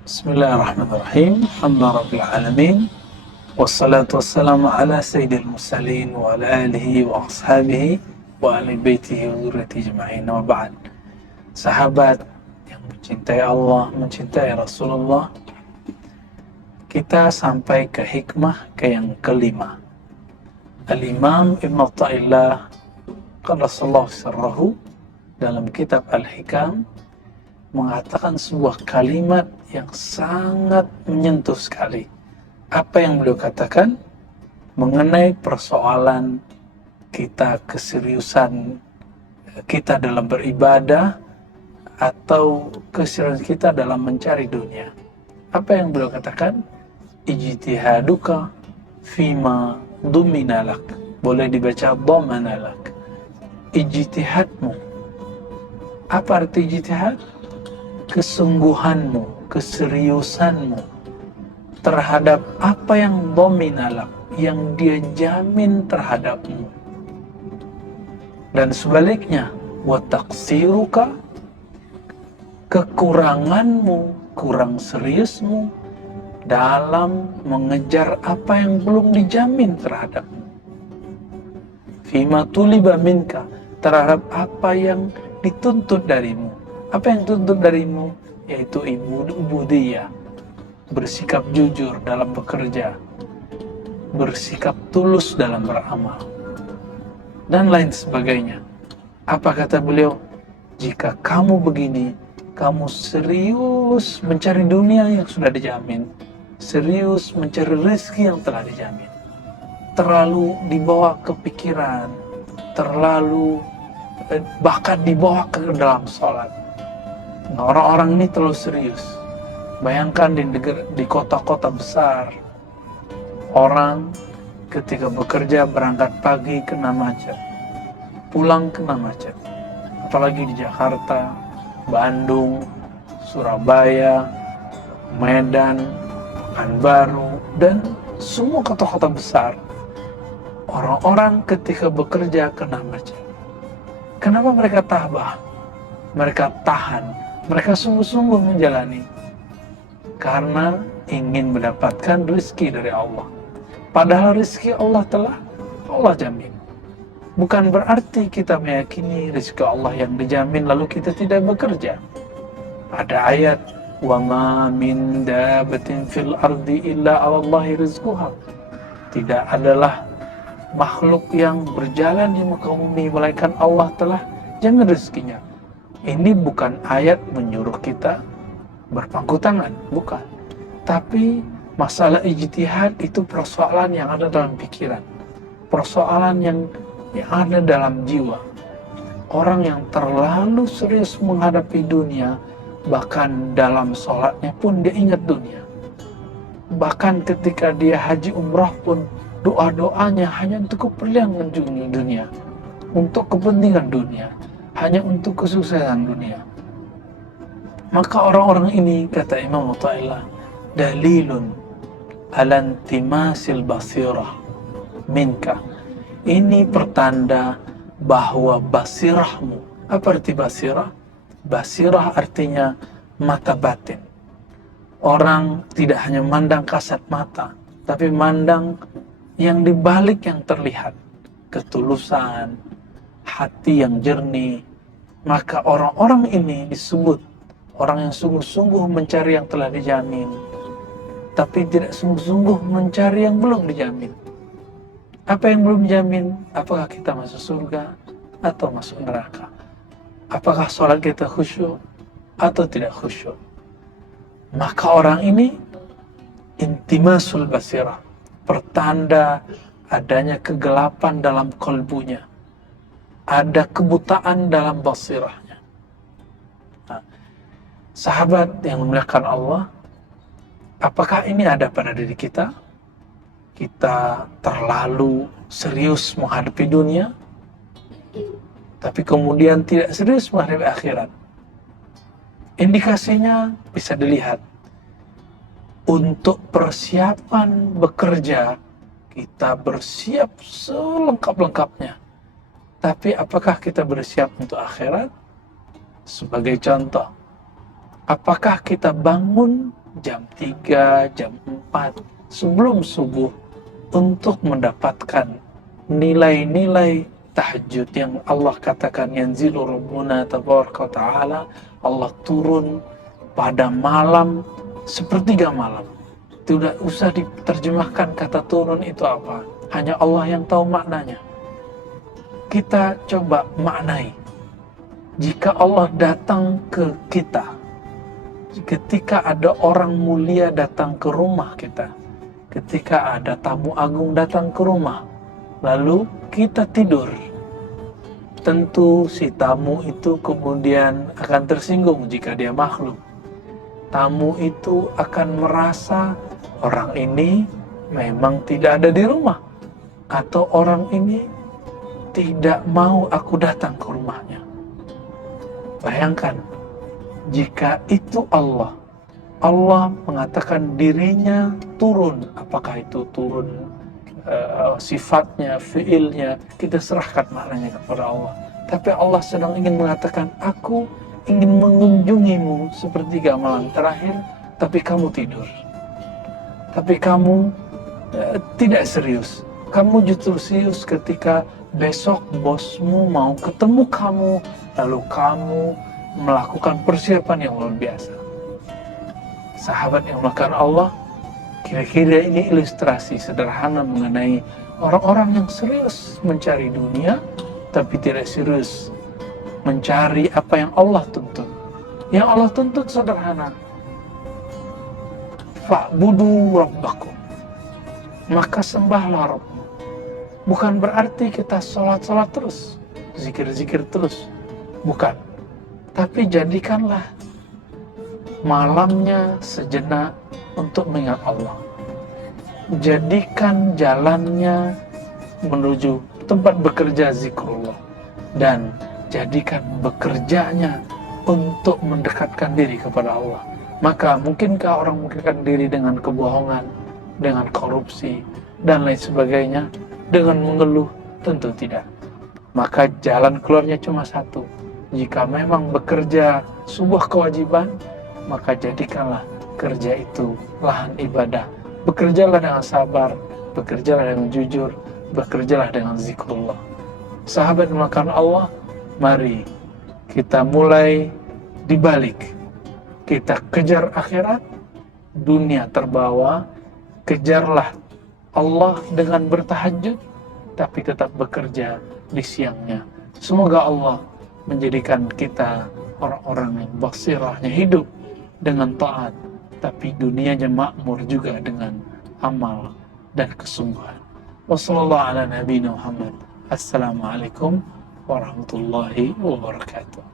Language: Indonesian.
Bismillahirrahmanirrahim. Alhamdulillahirabbil alamin. Wassalatu wassalamu ala sayyidil mursalin wa ala alihi wa ashabihi wa ahli baitihi wa dzurriyyatihi ajma'in. Wa ba'd. Sahabat yang mencintai Allah, mencintai Rasulullah, kita sampai ke hikmah yang kelima. Al-Imam Ibn Athaillah qaddasallahu sirrahu dalam kitab Al-Hikam mengatakan sebuah kalimat yang sangat menyentuh sekali. Apa yang beliau katakan mengenai persoalan kita, keseriusan kita dalam beribadah atau keseriusan kita dalam mencari dunia. Apa yang beliau katakan? Ijtihaduka fima duminalak. Boleh dibaca dhamanalak. Ijtihadmu. Apa arti ijtihad? Kesungguhanmu, keseriusanmu terhadap apa yang dominalak, yang dia jamin terhadapmu. Dan sebaliknya, wa taqsiruka, kekuranganmu, kurang seriusmu dalam mengejar apa yang belum dijamin terhadapmu. Fima tuliba minka, terhadap apa yang dituntut darimu. Apa yang dituntut darimu? Yaitu ubudiyah, bersikap jujur dalam bekerja, bersikap tulus dalam beramal, dan lain sebagainya. Apa kata beliau? Jika kamu begini, kamu serius mencari dunia yang sudah dijamin, serius mencari rezeki yang telah dijamin, terlalu dibawa ke pikiran, terlalu bahkan dibawa ke dalam sholat. Nah, orang-orang ini terlalu serius. Bayangkan di kota-kota besar, orang ketika bekerja berangkat pagi kena macet, pulang kena macet. Apalagi di Jakarta, Bandung, Surabaya, Medan, Pekanbaru, dan semua kota-kota besar. Orang-orang ketika bekerja kena macet. Kenapa mereka tabah? Mereka tahan. Mereka sungguh-sungguh menjalani karena ingin mendapatkan rezeki dari Allah. Padahal rezeki Allah telah Allah jamin. Bukan berarti kita meyakini rezeki Allah yang dijamin lalu kita tidak bekerja. Ada ayat, wa ma min dabatin fil ardi illa 'alallahi rizquha. Tidak adalah makhluk yang berjalan di muka bumi melainkan Allah telah jamin rezekinya. Ini bukan ayat menyuruh kita berpangku tangan, bukan. Tapi masalah ijtihad itu persoalan yang ada dalam pikiran, persoalan yang ada dalam jiwa. Orang yang terlalu serius menghadapi dunia, bahkan dalam sholatnya pun dia ingat dunia. Bahkan ketika dia haji umrah pun doa-doanya hanya untuk keperluan dunia, untuk kepentingan dunia, hanya untuk kesuksesan dunia. Maka orang-orang ini, kata Imam Athaillah, dalilun alantimasil basirah minka. Ini pertanda bahwa basirahmu. Apa arti basirah? Basirah artinya mata batin. Orang tidak hanya mandang kasat mata, tapi mandang yang dibalik yang terlihat. Ketulusan, hati yang jernih. Maka orang-orang ini disebut orang yang sungguh-sungguh mencari yang telah dijamin, tapi tidak sungguh-sungguh mencari yang belum dijamin. Apa yang belum dijamin? Apakah kita masuk surga atau masuk neraka? Apakah sholat kita khusyuk atau tidak khusyuk? Maka orang ini intimasul basirah, pertanda adanya kegelapan dalam kalbunya, ada kebutaan dalam basirahnya. Nah, sahabat yang memuliakan Allah, apakah ini ada pada diri kita? Kita terlalu serius menghadapi dunia, tapi kemudian tidak serius menghadapi akhirat. Indikasinya bisa dilihat. Untuk persiapan bekerja, kita bersiap selengkap-lengkapnya. Tapi apakah kita bersiap untuk akhirat? Sebagai contoh, apakah kita bangun jam 3, jam 4 sebelum subuh untuk mendapatkan nilai-nilai tahajud yang Allah katakan yanzilu rabbuna tabaraka wa ta'ala, Allah turun pada malam sepertiga malam. Tidak usah diterjemahkan kata turun itu apa, hanya Allah yang tahu maknanya. Kita coba maknai, jika Allah datang ke kita, ketika ada orang mulia datang ke rumah kita, ketika ada tamu agung datang ke rumah, lalu kita tidur, tentu si tamu itu kemudian akan tersinggung jika dia makhluk. Tamu itu akan merasa orang ini memang tidak ada di rumah, atau orang ini tidak mau aku datang ke rumahnya. Bayangkan, jika itu Allah mengatakan dirinya turun, apakah itu turun sifatnya, fiilnya, kita serahkan maknanya kepada Allah. Tapi Allah sedang ingin mengatakan, aku ingin mengunjungimu sepertiga malam terakhir, tapi kamu tidur. Tapi kamu tidak serius. Kamu justru serius ketika besok bosmu mau ketemu kamu, lalu kamu melakukan persiapan yang luar biasa. Sahabat yang melakukan Allah, kira-kira ini ilustrasi sederhana mengenai orang-orang yang serius mencari dunia, tapi tidak serius mencari apa yang Allah tuntut. Yang Allah tuntut sederhana. Fa'budu rabbakum. Maka sembahlah Rabbmu. Bukan berarti kita sholat-sholat terus, zikir-zikir terus. Bukan. Tapi jadikanlah malamnya sejenak untuk mengingat Allah. Jadikan jalannya menuju tempat bekerja zikrullah, dan jadikan bekerjanya untuk mendekatkan diri kepada Allah. Maka mungkinkah orang mendekatkan diri dengan kebohongan, dengan korupsi, dan lain sebagainya, dengan mengeluh? Tentu tidak. Maka jalan keluarnya cuma satu. Jika memang bekerja sebuah kewajiban, maka jadikanlah kerja itu lahan ibadah. Bekerjalah dengan sabar, bekerjalah dengan jujur, bekerjalah dengan zikrullah. Sahabat melakukan Allah, mari kita mulai dibalik. Kita kejar akhirat, dunia terbawa. Kejarlah Allah dengan bertahajud, tapi tetap bekerja di siangnya. Semoga Allah menjadikan kita orang-orang yang basirahnya hidup dengan taat, tapi dunianya makmur juga dengan amal dan kesungguhan. Wassalamualaikum warahmatullahi wabarakatuh.